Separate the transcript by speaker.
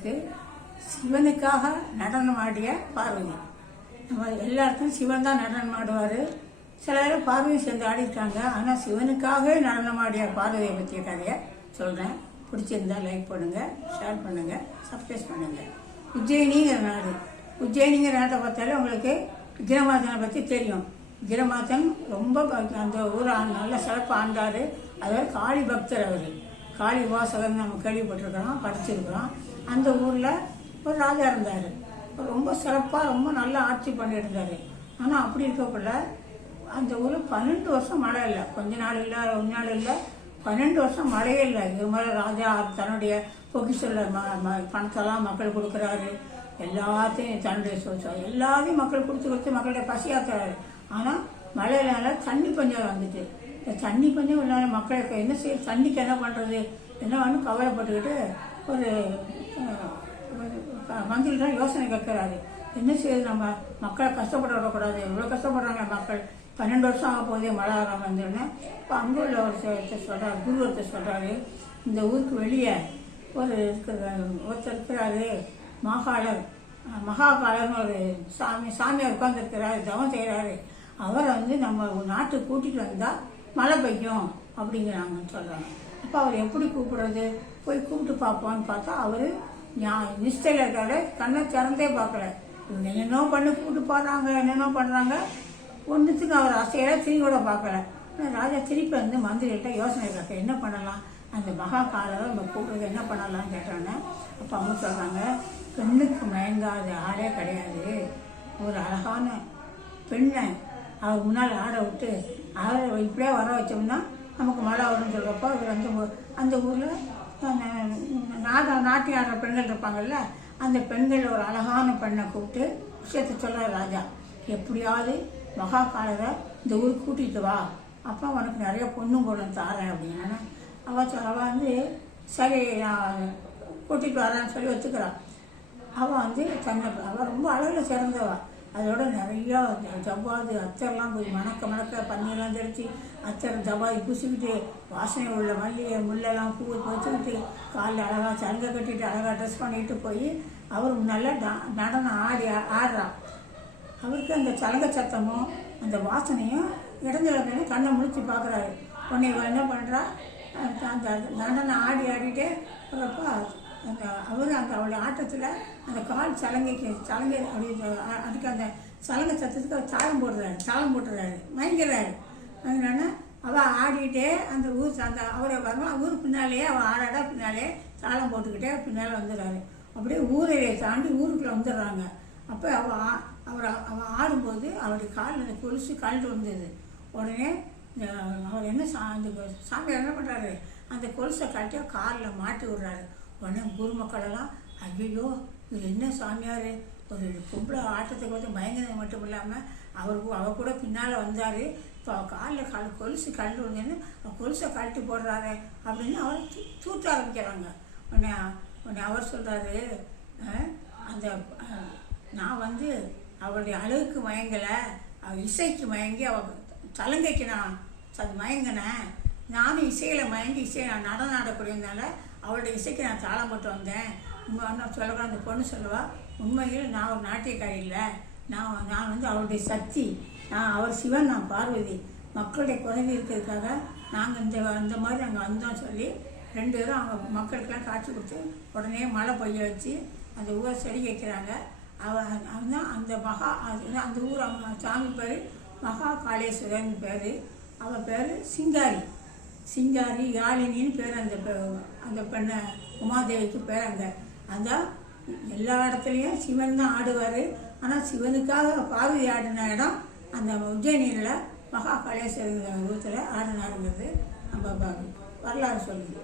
Speaker 1: உங்களுக்கு சிவனுக்காக நடனம் ஆடிய பார்வதி. நம்ம எல்லாருக்கும் சிவன் தான் நடனம் ஆடுவார். சில பேர் பார்வதி சேர்ந்து ஆடிருக்காங்க ஆனால் சிவனுக்காகவே நடனம் ஆடிய பார்வதியை பற்றிய கதையை சொல்கிறேன் பிடிச்சிருந்தா லைக் பண்ணுங்கள் ஷேர் பண்ணுங்கள் சப்ஸ்கிரைப் பண்ணுங்கள் உஜ்ஜயினிங்கிற நாடு. உஜ்ஜயினிங்கிற நாட்டை பார்த்தாலே உங்களுக்கு கிரமாதனை பற்றி தெரியும். கிரமாதன் ரொம்ப அந்த ஊர் நல்ல சிறப்பு ஆண்டார். அதாவது காளி பக்தர் அவர். காளி உபாசகர் நம்ம கேள்விப்பட்டிருக்கிறோம் படிச்சிருக்கிறோம். அந்த ஊரில் ஒரு ராஜா இருந்தார். ரொம்ப சிறப்பாக ரொம்ப நல்லா ஆட்சி பண்ணியிருந்தார். ஆனால் அப்படி இருக்கக்குள்ள அந்த ஊரில் பன்னெண்டு வருஷம் மழை இல்லை. கொஞ்ச நாள் இல்லை கொஞ்ச நாள் இல்லை. பன்னெண்டு வருஷம் மழையே இல்லை. இது மாதிரி ராஜா தன்னுடைய பொக்கிசல்ல ம ம- பணத்தெல்லாம் மக்கள் கொடுக்குறாரு. எல்லாத்தையும் தன்னுடைய சொ- எல்லாத்தையும் மக்கள் கொடுத்து கொடுத்து மக்களுடைய பசியாத்துறாரு ஆனால் மழையினால தண்ணி பஞ்சம் வந்துட்டு. இந்த தண்ணி பஞ்சம் இல்லாத மக்களுக்கு என்ன செய்ய தண்ணிக்கு என்ன பண்ணுறது என்னவான்னு கவலைப்பட்டுக்கிட்டு ஒரு மந்திரி தான் யோசனை கேட்குறாரு. என்ன செய்யுது நம்ம? மக்களை கஷ்டப்பட விடக்கூடாது இவ்வளோ கஷ்டப்படுறாங்க மக்கள். பன்னெண்டு வருஷம் ஆக போதே மழை ஆகாமல் இருந்தோடனே இப்போ அங்கே உள்ள ஒருத்தர் சொல்கிறார் குரு ஒருத்தர் சொல்கிறாரு இந்த ஊருக்கு வெளியே ஒரு இருக்கிற ஒருத்தர் இருக்கிறாரு மகாலர் மகாகாலர்னு ஒரு சாமி சாமியார் உட்காந்துருக்கிறாரு தவம் செய்கிறாரு அவரை வந்து நம்ம நாட்டுக்கு கூட்டிகிட்டு வந்தால் மழை பெய்யும் அப்படிங்கிறாங்கன்னு சொல்கிறாங்க அப்போ அவர் எப்படி கூப்பிடுறது? போய் கூப்பிட்டு பார்ப்போம்னு பார்த்தா அவர் நிஷ்டையில் இருக்காரு. கண்ணை திறந்தே பார்க்கல. இவங்க என்னென்னோ பண்ணி கூப்பிட்டு பாடுறாங்க என்னென்னோ பண்ணுறாங்க ஒன்றுத்துக்கு அவர் அசையில திரும்பி கூட பார்க்கல. ராஜா திருப்பி வந்து மந்திரிகிட்ட யோசனை கேட்க என்ன பண்ணலாம்? அந்த மகா காலம் நம்ம கூப்பிடுறது என்ன பண்ணலாம்னு கேட்டாங்க அப்போ அவங்க சொல்கிறாங்க பெண்ணுக்கு மயங்காத ஆளே கிடையாது. ஒரு அழகான பெண்ணை அவர் முன்னால் ஆட விட்டு அவரை இப்படியே வர வச்சோம்னா நமக்கு மழை வரும்னு சொல்கிறப்போ அவர் அந்த அந்த ஊரில் நாட நாட்டி ஆடுற பெண்கள் இருப்பாங்கல்ல அந்த பெண்கள் ஒரு அழகான பெண்ணை கூப்பிட்டு விஷயத்தை சொல்கிறார் ராஜா. எப்படியாவது மகா காலரை இந்த ஊருக்கு கூட்டிகிட்டு வா. அப்போ உனக்கு நிறைய பொண்ணும் பொருளும் தாரேன் அப்படின்னு அவள் அவள் வந்து சரி நான் கூட்டிகிட்டு வரேன்னு சொல்லி ஒத்துக்கிறான் அவள் வந்து தன்னை அவள் ரொம்ப அழகில் சிறந்தவள் அதோட நிறையா ஜவ்வாது அத்தர்லாம் போய் மணக்க மணக்க பன்னியெல்லாம் தெளித்து அத்தரை ஜவ்வாய் பூசிக்கிட்டு வாசனை உள்ள மல்லிகை முள்ளெல்லாம் பூ வச்சுக்கிட்டு காலில் அழகாக சங்க கட்டிட்டு அழகாக ட்ரெஸ் பண்ணிட்டு போய் அவர் நல்லா ட- நடனம் ஆடி ஆடுறான் அவருக்கு அந்த சலங்க சத்தமும் அந்த வாசனையும் இடைஞ்சல கண்ணை முடிச்சு பார்க்குறாரு உன்னை என்ன பண்ணுறா அந்த நடனம் ஆடி ஆடிட்டே அப்புறப்பா அந்த அவர் அந்த அவருடைய ஆட்டத்தில் அந்த கால் சலங்கைக்கு சலங்கை அப்படி அதுக்கு அந்த சலங்கை சத்தத்துக்கு அவர் தாளம் போடுறாரு தாளம் போட்டுறாரு மயங்கிறாரு. அதனால அவள் ஆடிக்கிட்டே அந்த ஊர் அந்த அவரை வரமா ஊர் பின்னாலேயே அவள் ஆடாடா பின்னாலே தாளம் போட்டுக்கிட்டே பின்னால் வந்துடுறாரு. அப்படியே ஊரையை தாண்டி ஊருக்குள்ளே வந்துடுறாங்க. அப்போ அவள் ஆ- அவர் அவள் ஆடும்போது அவருடைய காலில் அந்த கொலுசு கழட்டு வந்தது உடனே அவர் என்ன சா அந்த சாமியார் என்ன பண்ணுறாரு அந்த கொலுசை கழட்டி காலில் மாட்டி விடுறாரு. உடனே ஊர் மக்களெல்லாம் ஐயோ இது என்ன சாமியார்? ஒரு பொம்பளை ஆட்டத்துக்கு வந்து மயங்கினது மட்டும் இல்லாமல் அவர் அவர் கூட பின்னால் வந்தார். இப்போ காலில் கால் கொலுசு கழண்டு வந்தேன்னு கொலுசை கழட்டி போடுறாரு அப்படின்னு அவரை தூ தூத்த ஆரம்பிக்கிறாங்க. உடனே உடனே அவர் சொல்கிறாரு அந்த நான் வந்து அவளுடைய அழகுக்கு மயங்கலை. அவள் இசைக்கு மயங்கி அவள் தலங்கைக்கு நான் அது மயங்கினேன். நானும் இசையில் மயங்கி இசையை நான் நடனம் ஆடக்கூடியதுனால அவளுடைய இசைக்கு நான் தாளம் போட்டு வந்தேன். இன்னும் சொல்லுவேன் அந்த பொண்ணு சொல்லுவா உண்மையில் நான் ஒரு நாட்டியக்காரி இல்லை நான் நான் வந்து அவளுடைய சக்தி. நான் அவர் சிவன் நான் பார்வதி. மக்களுடைய குறைவு இருக்கிறதுக்காக நாங்கள் இந்த இந்த மாதிரி நாங்கள் வந்தோம் சொல்லி ரெண்டு பேரும் அவங்க மக்களுக்கெல்லாம் காட்சி கொடுத்து உடனே மழை பெய்ய வச்சு அந்த ஊரை செடி வைக்கிறாங்க. அவன் தான் அந்த மகா அந்த ஊர் அவங்க சாமி பேர் மகா காளேஸ்வரன் பேர். அவள் பேர் சிங்காரி. சிங்காரி யாழினின்னு பேர் அந்த பெ- அந்த பெண்ணை உமாதேவிக்கு பேர் அந்த எல்லா இடத்துலையும் சிவன் தான் ஆடுவார். ஆனால் சிவனுக்காக பார்வதி ஆடின இடம் அந்த உஜ்ஜயினியில் மகா காளேஸ்வரர் ஆடினாருங்கிறது நம்ம வரலாறு சொல்லுது